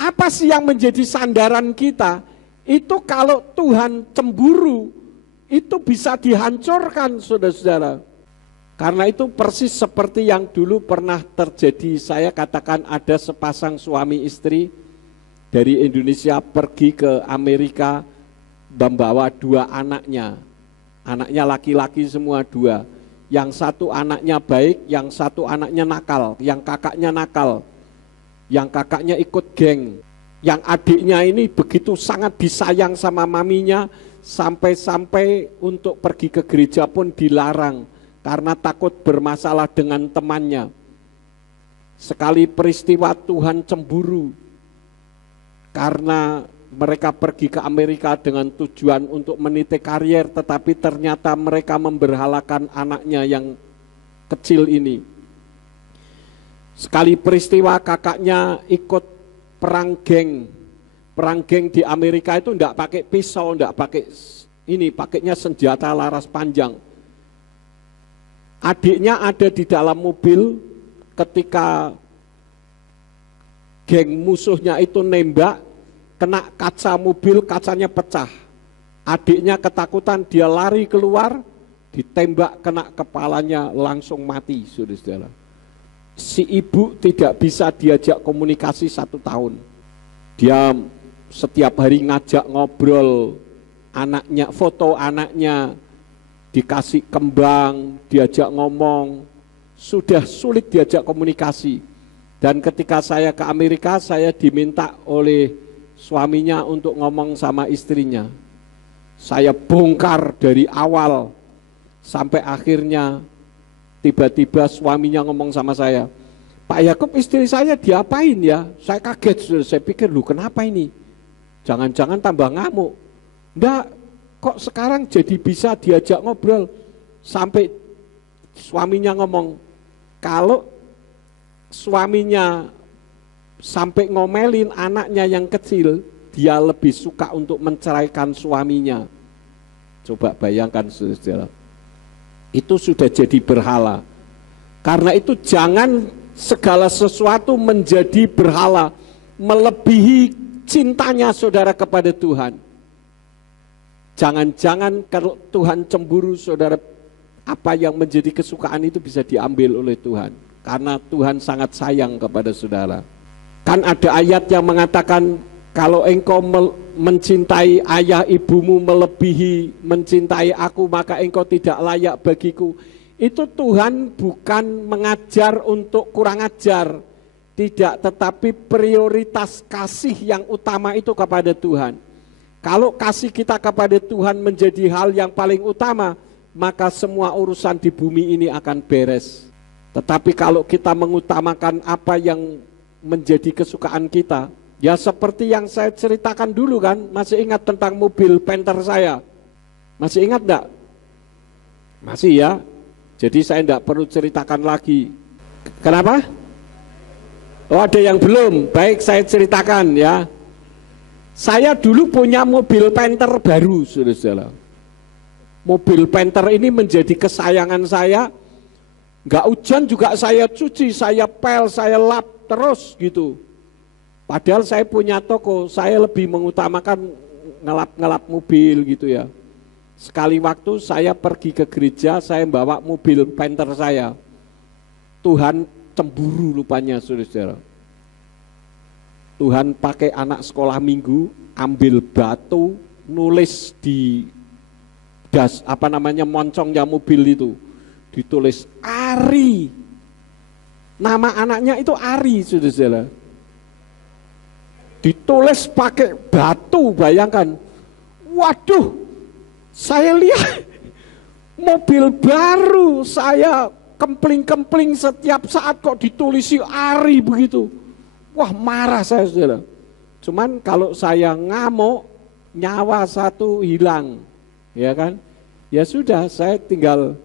Apa sih yang menjadi sandaran kita? Itu kalau Tuhan cemburu, itu bisa dihancurkan saudara-saudara. Karena itu persis seperti yang dulu pernah terjadi. Saya katakan ada sepasang suami istri dari Indonesia pergi ke Amerika membawa dua anaknya. Anaknya laki-laki semua dua. Yang satu anaknya baik, yang satu anaknya nakal, yang kakaknya nakal. Yang kakaknya ikut geng. Yang adiknya ini begitu sangat disayang sama maminya, sampai-sampai untuk pergi ke gereja pun dilarang. Karena takut bermasalah dengan temannya. Sekali peristiwa Tuhan cemburu. Karena mereka pergi ke Amerika dengan tujuan untuk meniti karier, tetapi ternyata mereka memberhalakan anaknya yang kecil ini. Sekali peristiwa kakaknya ikut perang geng. Perang geng di Amerika itu enggak pakai pisau, enggak pakai ini, pakainya senjata laras panjang. Adiknya ada di dalam mobil ketika geng musuhnya itu nembak, kena kaca mobil, kacanya pecah. Adiknya ketakutan, dia lari keluar, ditembak kena kepalanya, langsung mati, saudara-saudara. Si ibu tidak bisa diajak komunikasi 1 tahun. Dia setiap hari ngajak ngobrol anaknya, foto anaknya, dikasih kembang, diajak ngomong, sudah sulit diajak komunikasi. Dan ketika saya ke Amerika, saya diminta oleh suaminya untuk ngomong sama istrinya. Saya bongkar dari awal Sampai akhirnya tiba-tiba suaminya ngomong sama saya, Pak Yakub, istri saya diapain ya? Saya kaget, saya pikir, lu kenapa ini? Jangan-jangan tambah ngamuk. Enggak, kok sekarang jadi bisa diajak ngobrol. Sampai suaminya ngomong, kalau suaminya sampai ngomelin anaknya yang kecil, dia lebih suka untuk menceraikan suaminya. Coba bayangkan, saudara. Itu sudah jadi berhala. Karena itu jangan segala sesuatu menjadi berhala, melebihi cintanya saudara kepada Tuhan. Jangan-jangan kalau Tuhan cemburu, saudara, apa yang menjadi kesukaan itu bisa diambil oleh Tuhan. Karena Tuhan sangat sayang kepada saudara. Kan ada ayat yang mengatakan, kalau engkau mencintai ayah ibumu melebihi mencintai aku, maka engkau tidak layak bagiku. Itu Tuhan bukan mengajar untuk kurang ajar, tidak, tetapi prioritas kasih yang utama itu kepada Tuhan. Kalau kasih kita kepada Tuhan menjadi hal yang paling utama, maka semua urusan di bumi ini akan beres. Tetapi kalau kita mengutamakan apa yang menjadi kesukaan kita, ya seperti yang saya ceritakan dulu kan, masih ingat tentang mobil Panther saya? Masih ingat enggak? Masih ya? Jadi saya enggak perlu ceritakan lagi. Kenapa? Oh, ada yang belum? Baik, saya ceritakan ya. Saya dulu punya mobil Panther baru, saudara-saudara. Mobil Panther ini menjadi kesayangan saya. Enggak hujan juga saya cuci, saya pel, saya lap terus gitu. Padahal saya punya toko, saya lebih mengutamakan ngelap-ngelap mobil gitu ya. Sekali waktu saya pergi ke gereja, saya bawa mobil Panther saya. Tuhan cemburu rupanya, saudara-saudara. Tuhan pakai anak sekolah minggu, ambil batu, nulis di moncongnya mobil itu. Ditulis Ari. Nama anaknya itu Ari, saudara-saudara. Ditulis pakai batu, bayangkan. Waduh, saya lihat mobil baru, saya kempling-kempling setiap saat kok ditulisi Ari begitu. Wah, marah saya, saudara. Cuman kalau saya ngamuk, nyawa satu hilang, ya kan? Ya sudah, saya tinggal,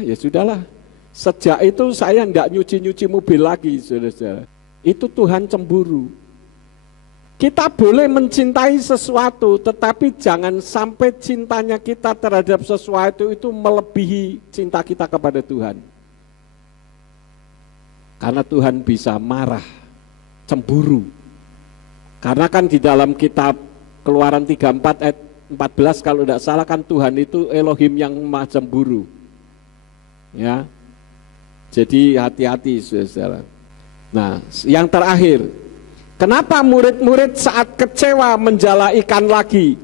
ya sudahlah. Sejak itu saya enggak nyuci-nyuci mobil lagi, saudara-saudara. Itu Tuhan cemburu. Kita boleh mencintai sesuatu, tetapi jangan sampai cintanya kita terhadap sesuatu itu melebihi cinta kita kepada Tuhan. Karena Tuhan bisa marah, cemburu. Karena kan di dalam kitab Keluaran 34 ayat 14 kalau tidak salah kan Tuhan itu Elohim yang maha cemburu. Ya. Jadi hati-hati, saudara. Nah, yang terakhir, kenapa murid-murid saat kecewa menjala ikan lagi?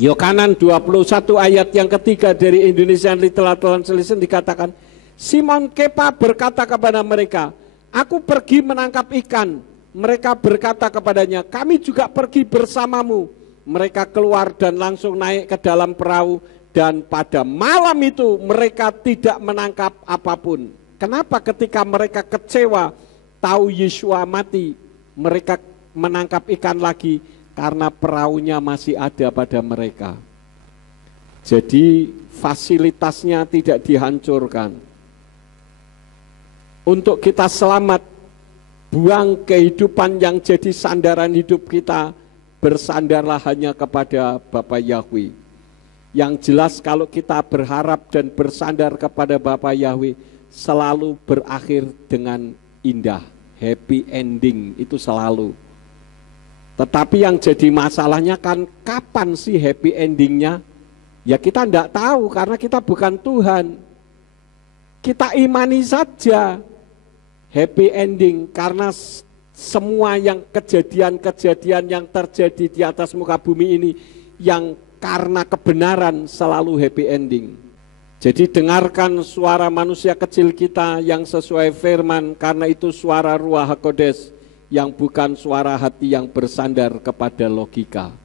Yohanan 21 ayat yang ketiga dari Indonesian Literal Translation dikatakan, Simon Kepa berkata kepada mereka, aku pergi menangkap ikan. Mereka berkata kepadanya, kami juga pergi bersamamu. Mereka keluar dan langsung naik ke dalam perahu, dan pada malam itu mereka tidak menangkap apapun. Kenapa ketika mereka kecewa tahu Yeshua mati, mereka menangkap ikan lagi? Karena perahunya masih ada pada mereka. Jadi fasilitasnya tidak dihancurkan. Untuk kita selamat, buang kehidupan yang jadi sandaran hidup kita, bersandarlah hanya kepada Bapa Yahweh. Yang jelas kalau kita berharap dan bersandar kepada Bapa Yahweh, selalu berakhir dengan indah, happy ending, itu selalu. Tetapi yang jadi masalahnya kan kapan sih happy endingnya? Ya kita tidak tahu karena kita bukan Tuhan. Kita imani saja happy ending karena semua yang kejadian-kejadian yang terjadi di atas muka bumi ini yang karena kebenaran selalu happy ending. Jadi dengarkan suara manusia kecil kita yang sesuai firman, karena itu suara Ruach HaKodes yang bukan suara hati yang bersandar kepada logika.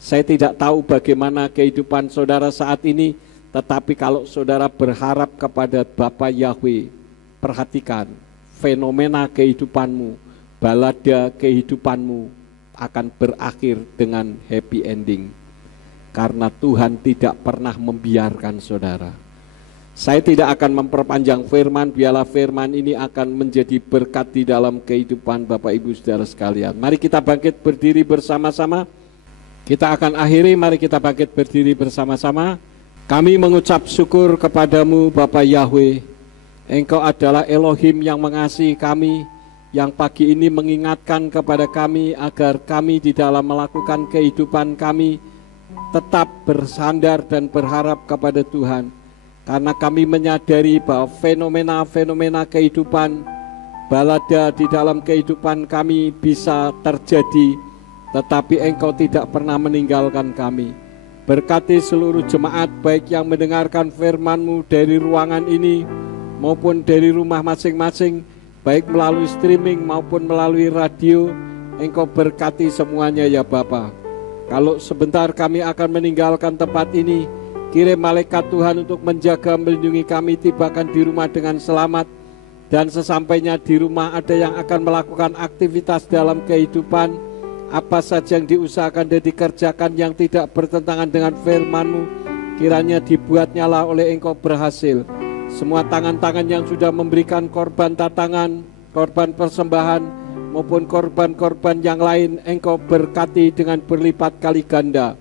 Saya tidak tahu bagaimana kehidupan saudara saat ini, Tetapi kalau saudara berharap kepada Bapa Yahweh, perhatikan fenomena kehidupanmu, balada kehidupanmu akan berakhir dengan happy ending. Karena Tuhan tidak pernah membiarkan saudara. Saya tidak akan memperpanjang firman, biarlah firman ini akan menjadi berkat di dalam kehidupan Bapak Ibu Saudara sekalian. Mari kita bangkit berdiri bersama-sama. Kita akan akhiri, mari kita bangkit berdiri bersama-sama. Kami mengucap syukur kepadamu Bapa Yahweh. Engkau adalah Elohim yang mengasihi kami, yang pagi ini mengingatkan kepada kami agar kami di dalam melakukan kehidupan kami tetap bersandar dan berharap kepada Tuhan. Karena kami menyadari bahwa fenomena-fenomena kehidupan, balada di dalam kehidupan kami bisa terjadi, tetapi Engkau tidak pernah meninggalkan kami. Berkati seluruh jemaat baik yang mendengarkan firman-Mu dari ruangan ini maupun dari rumah masing-masing, baik melalui streaming maupun melalui radio. Engkau berkati semuanya ya Bapa. Kalau sebentar kami akan meninggalkan tempat ini, kirim malaikat Tuhan untuk menjaga, melindungi kami, tibakan di rumah dengan selamat. Dan sesampainya di rumah ada yang akan melakukan aktivitas dalam kehidupan, apa saja yang diusahakan dan dikerjakan yang tidak bertentangan dengan firman-Mu, kiranya dibuatnyalah oleh Engkau berhasil. Semua tangan-tangan yang sudah memberikan korban tatangan, korban persembahan, maupun korban-korban yang lain, Engkau berkati dengan berlipat kali ganda.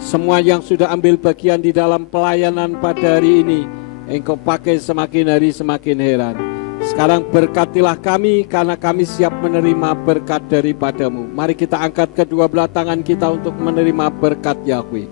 Semua yang sudah ambil bagian di dalam pelayanan pada hari ini, Engkau pakai semakin hari semakin heran. Sekarang berkatilah kami, karena kami siap menerima berkat daripada-Mu. Mari kita angkat kedua belah tangan kita untuk menerima berkat Yahweh.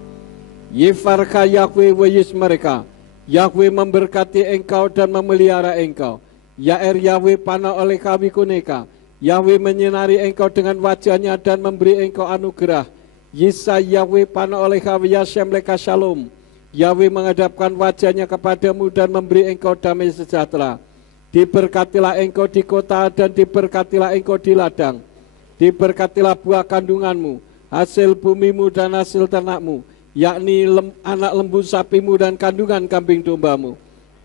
Yifarka Yahweh wa yismereka. Yahweh memberkati engkau dan memelihara engkau. Yair Yahweh panah oleh kami kuneka. Yahweh menyinari engkau dengan wajahnya dan memberi engkau anugerah. Yisa Yahweh panah oleh kami Yashem leka shalom. Yahweh menghadapkan wajahnya kepadamu dan memberi engkau damai sejahtera. Diberkatilah engkau di kota dan diberkatilah engkau di ladang. Diberkatilah buah kandunganmu, hasil bumimu dan hasil ternakmu, yakni anak lembu sapimu dan kandungan kambing dombamu.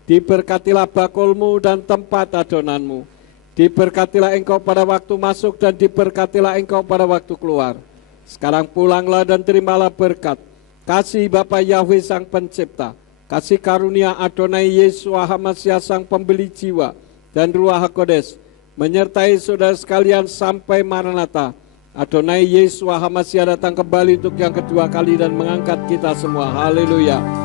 Diberkatilah bakulmu dan tempat adonanmu. Diberkatilah engkau pada waktu masuk dan diberkatilah engkau pada waktu keluar. Sekarang pulanglah dan terimalah berkat. Kasih Bapa Yahweh Sang Pencipta, kasih karunia Adonai Yeshua HaMashiach Sang Pembeli jiwa, dan Ruach HaKodes menyertai saudara sekalian sampai Maranatha. Adonai Yeshua HaMashiach datang kembali untuk yang kedua kali dan mengangkat kita semua. Haleluya.